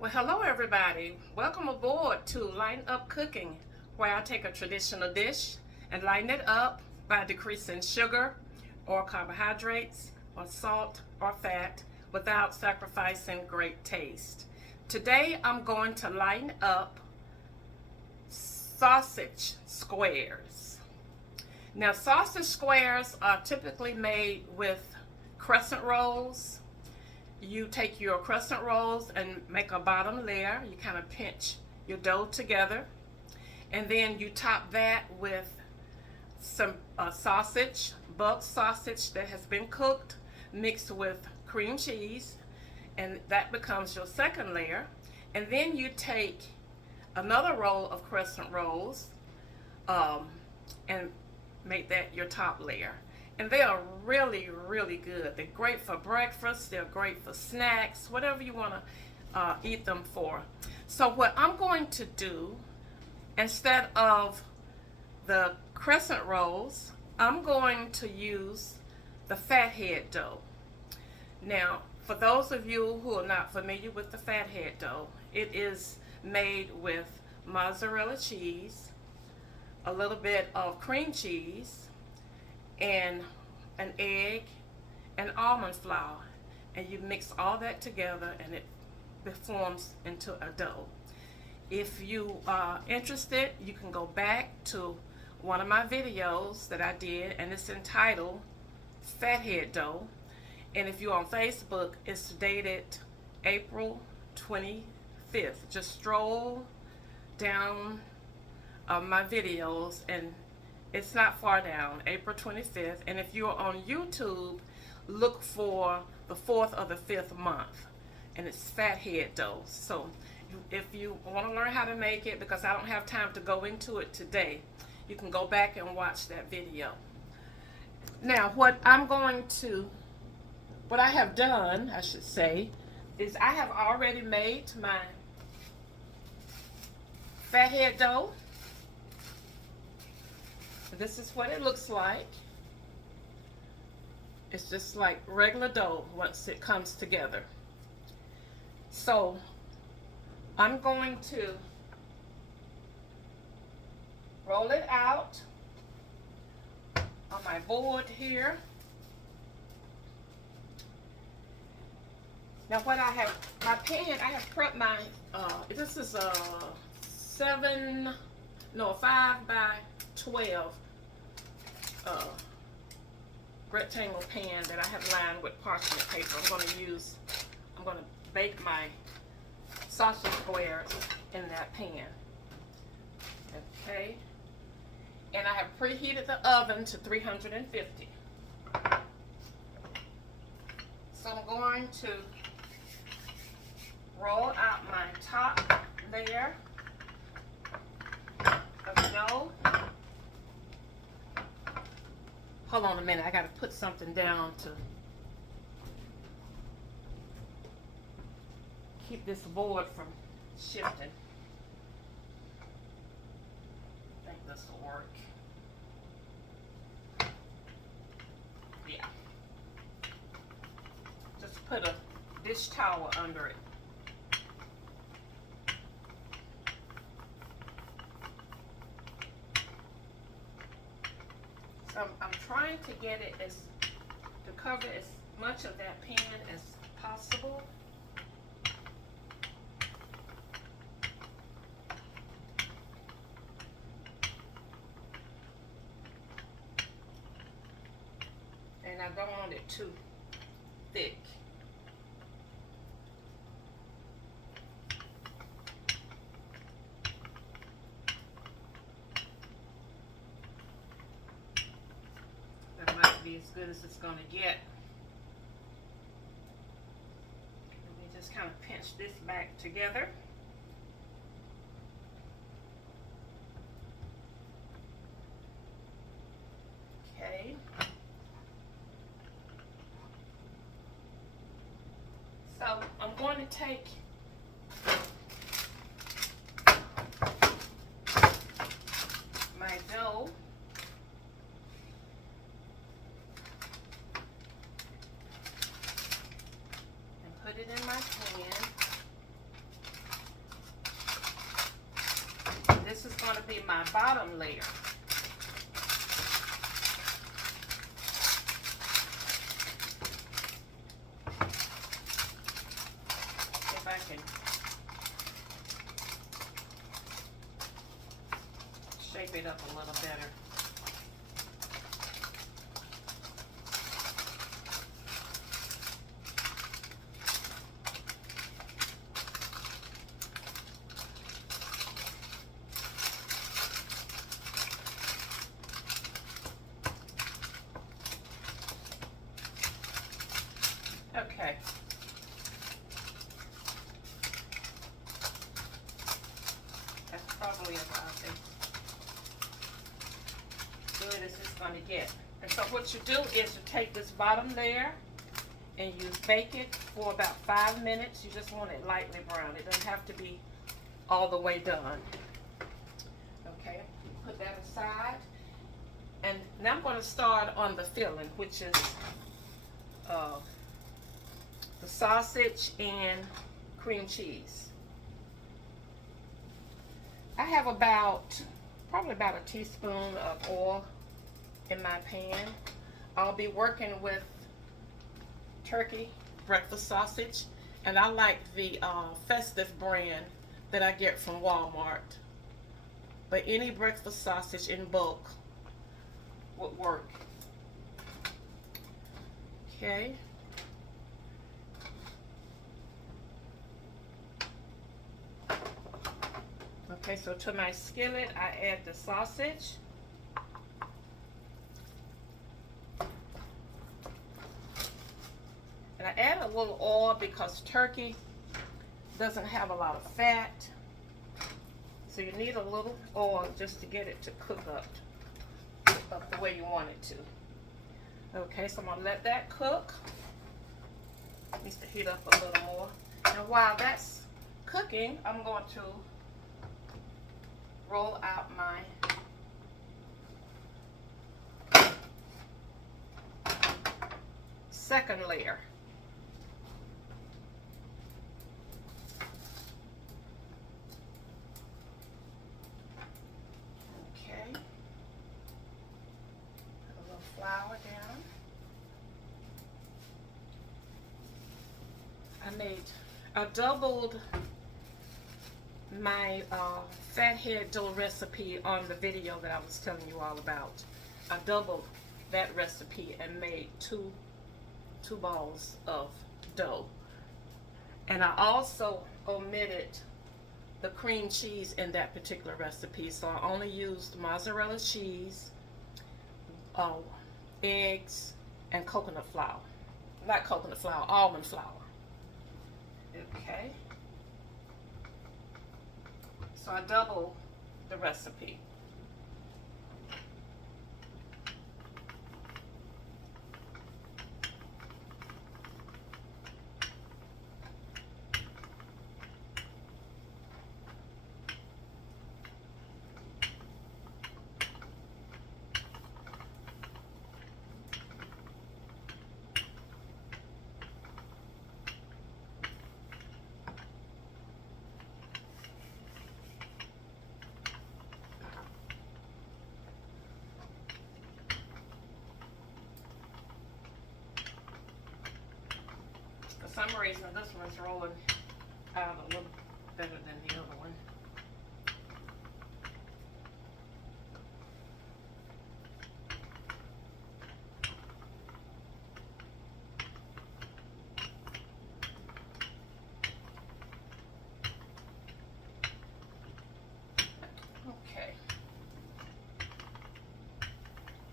Well, hello everybody. Welcome aboard to Lighten Up Cooking, where I take a traditional dish and lighten it up by decreasing sugar or carbohydrates or salt or fat without sacrificing great taste. Today I'm going to lighten up sausage squares. Now, sausage squares are typically made with crescent rolls. You take your crescent rolls and make a bottom layer. You kind of pinch your dough together, and then you top that with some sausage, bulk sausage that has been cooked, mixed with cream cheese, and that becomes your second layer. And then you take another roll of crescent rolls and make that your top layer. And they are really, really good. They're great for breakfast. They're great for snacks, whatever you want to eat them for. So what I'm going to do, instead of the crescent rolls, I'm going to use the fathead dough. Now, for those of you who are not familiar with the fathead dough, it is made with mozzarella cheese, a little bit of cream cheese, and an egg and almond flour, and you mix all that together and it forms into a dough. If you are interested, you can go back to one of my videos that I did, and it's entitled Fathead Dough. And if you're on Facebook, it's dated April 25th. Just stroll down my videos, and it's not far down, April 25th. And if you're on YouTube, look for the 4th or the 5th month, and it's fathead dough. So if you want to learn how to make it, because I don't have time to go into it today, you can go back and watch that video. Now, what I have done, I should say, is I have already made my fathead dough. This is what it looks like. It's just like regular dough once it comes together. So I'm going to roll it out on my board here. Now what I have, my pan, I have prepped my, this is a 5 by 12 rectangle pan that I have lined with parchment paper. I'm going to bake my sausage squares in that pan. Okay. And I have preheated the oven to 350. So I'm going to roll out my top layer of dough. Hold on a minute, I gotta put something down to keep this board from shifting. I think this will work. Yeah. Just put a dish towel under it. I'm trying to get it to cover as much of that pan as possible. And I don't want it too thick. As good as it's going to get. Let me just kind of pinch this back together. Okay. So I'm going to take my dough it in my pan. going to be my bottom layer. If I can shape it up a little better. Okay. That's probably about as good as it's going to get. And so what you do is you take this bottom layer and you bake it for about 5 minutes. You just want it lightly brown. It doesn't have to be all the way done. Okay, put that aside. And now I'm going to start on the filling, which is the sausage and cream cheese. I have probably about a teaspoon of oil in my pan. I'll be working with turkey breakfast sausage, and I like the Festive brand that I get from Walmart. But any breakfast sausage in bulk would work. Okay. Okay, so to my skillet, I add the sausage. And I add a little oil because turkey doesn't have a lot of fat. So you need a little oil just to get it to cook up the way you want it to. Okay, so I'm going to let that cook. It needs to heat up a little more. And while that's cooking, I'm going to roll out my second layer. Okay. Put a little flour down. I doubled my fathead dough recipe on the video that I was telling you all about. I doubled that recipe and made two balls of dough. And I also omitted the cream cheese in that particular recipe, so I only used mozzarella cheese, eggs, and coconut flour. Not coconut flour, almond flour. Okay. So I double the recipe. For some reason, this one's rolling out a little better than the other one. Okay.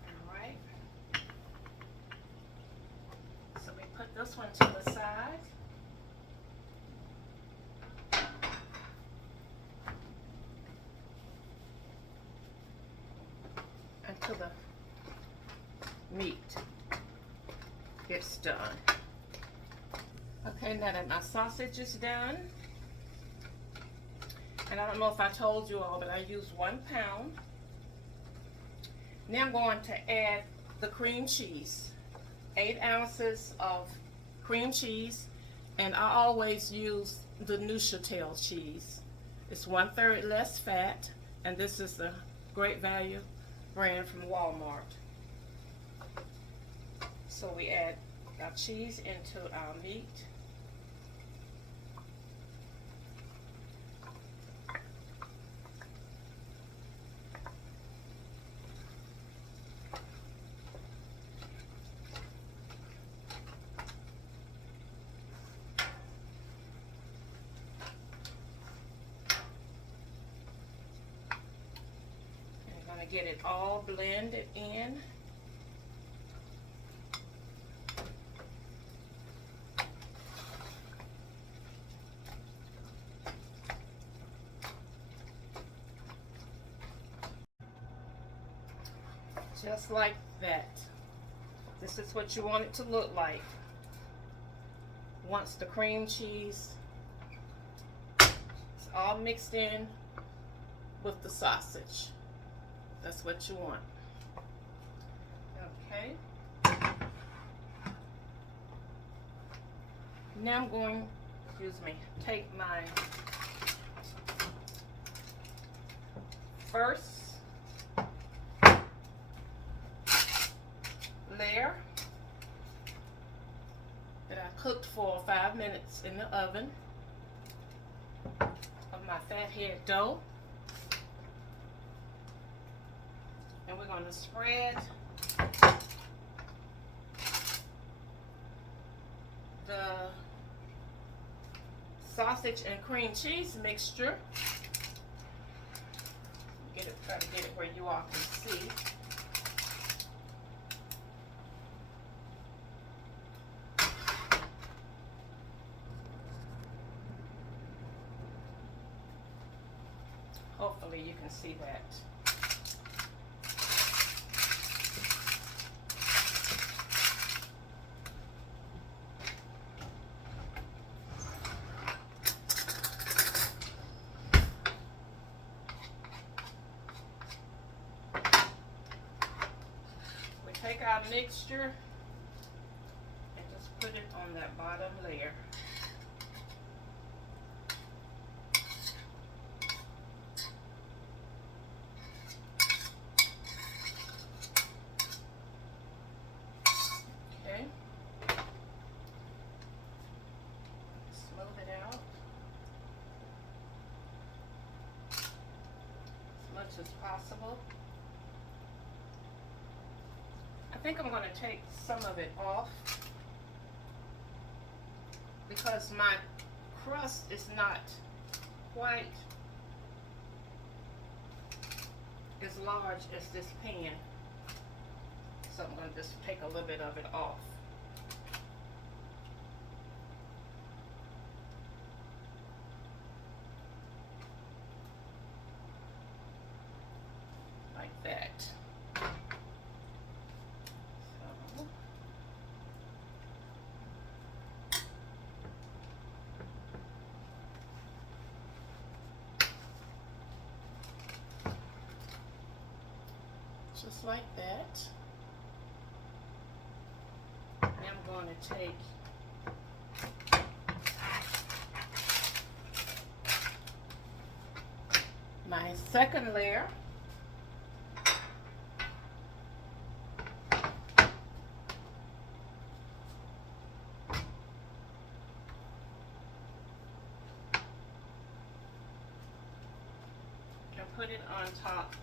All right. So we put this one to the side. Until the meat gets done. Okay, now that my sausage is done, and I don't know if I told you all, but I used 1 pound. Now I'm going to add the cream cheese. 8 ounces of cream cheese, and I always use the Neuchâtel cheese. It's 1/3 less fat, And this is the Great Value brand from Walmart. So we add our cheese into our meat. I'm going to get it all blended in. Just like that. This is what you want it to look like once the cream cheese is all mixed in with the sausage. That's what you want. Okay. Now I'm going, take my first layer that I cooked for 5 minutes in the oven of my fathead dough. And we're going to spread the sausage and cream cheese mixture. Try to get it where you all can see. Hopefully you can see that. We take our mixture and just put it on that bottom layer. As possible. I think I'm going to take some of it off because my crust is not quite as large as this pan. So I'm going to just take a little bit of it off. Like that. Just like that. And I'm going to take my second layer. And put it on top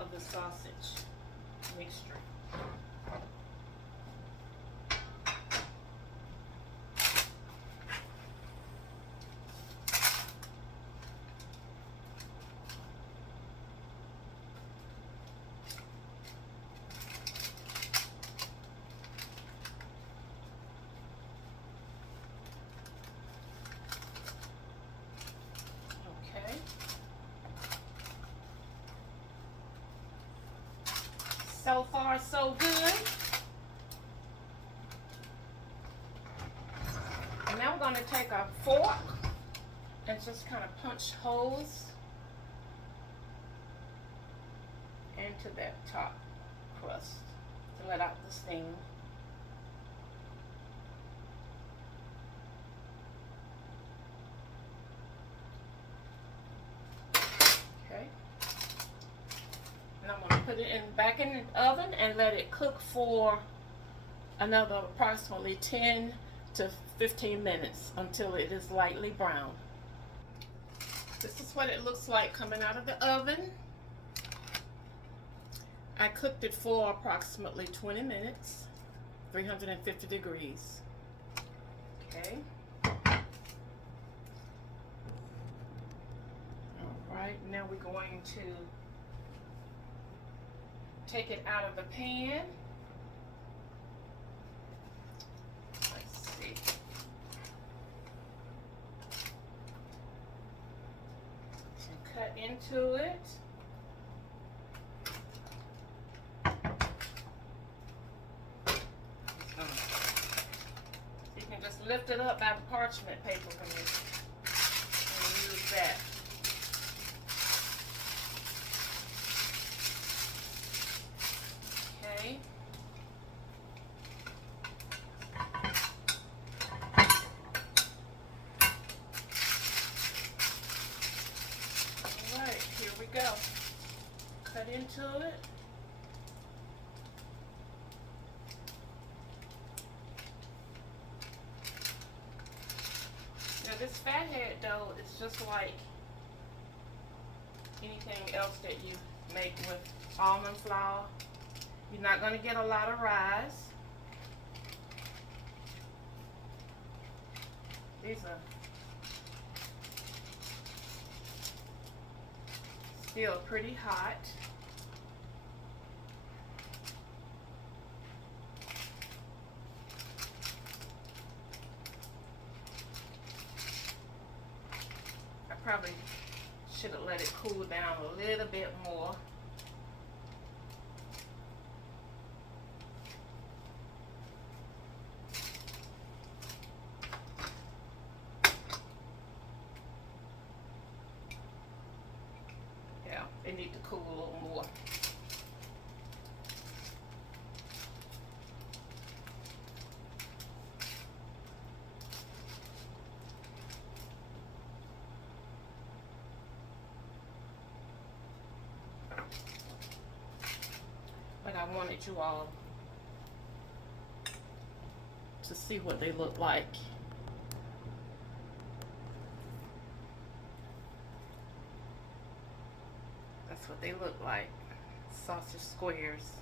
of the sausage mixture. Okay. So far, so good. And now we're going to take a fork and just kind of punch holes into that top crust to let out the steam. put it back in the oven and let it cook for another approximately 10 to 15 minutes until it is lightly brown. This is what it looks like coming out of the oven. I cooked it for approximately 20 minutes, 350 degrees. Okay. Alright, now we're going to take it out of the pan. Let's see. So cut into it. You can just lift it up by the parchment paper for me and use that. Okay. Alright, here we go. Cut into it. Now this fathead dough is just like anything else that you make with almond flour. You're not going to get a lot of rise. These are still pretty hot. I probably should have let it cool down a little bit more. They need to cool a little more. But I wanted you all to see what they look like. That's what they look like, sausage squares.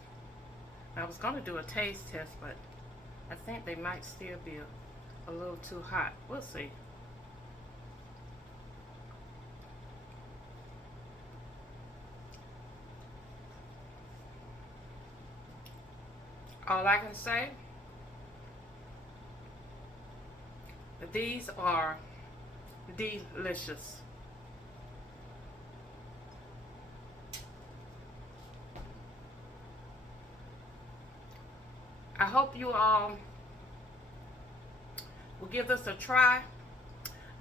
I was going to do a taste test, but I think they might still be a little too hot. We'll see. All I can say, these are delicious. I hope you all will give this a try.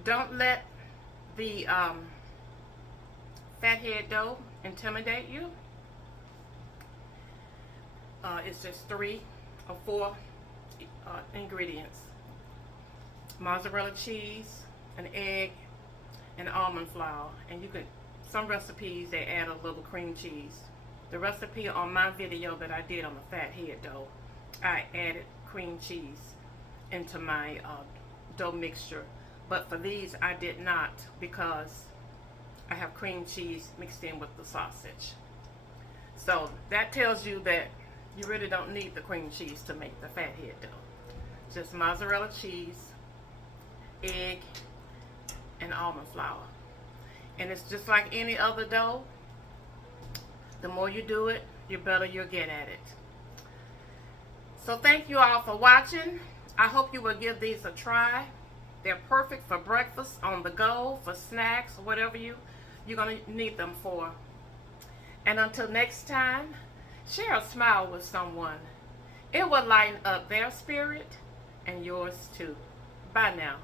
Don't let the fathead dough intimidate you. It's just 3 or 4 ingredients: mozzarella cheese, an egg, and almond flour. And you could, some recipes they add a little cream cheese. The recipe on my video that I did on the fathead dough, I added cream cheese into my dough mixture, but for these I did not, because I have cream cheese mixed in with the sausage. So that tells you that you really don't need the cream cheese to make the fathead dough. Just mozzarella cheese, egg, and almond flour. And it's just like any other dough. The more you do it, the better you'll get at it. So thank you all for watching. I hope you will give these a try. They're perfect for breakfast, on the go, for snacks, whatever you're going to need them for. And until next time, share a smile with someone. It will lighten up their spirit and yours too. Bye now.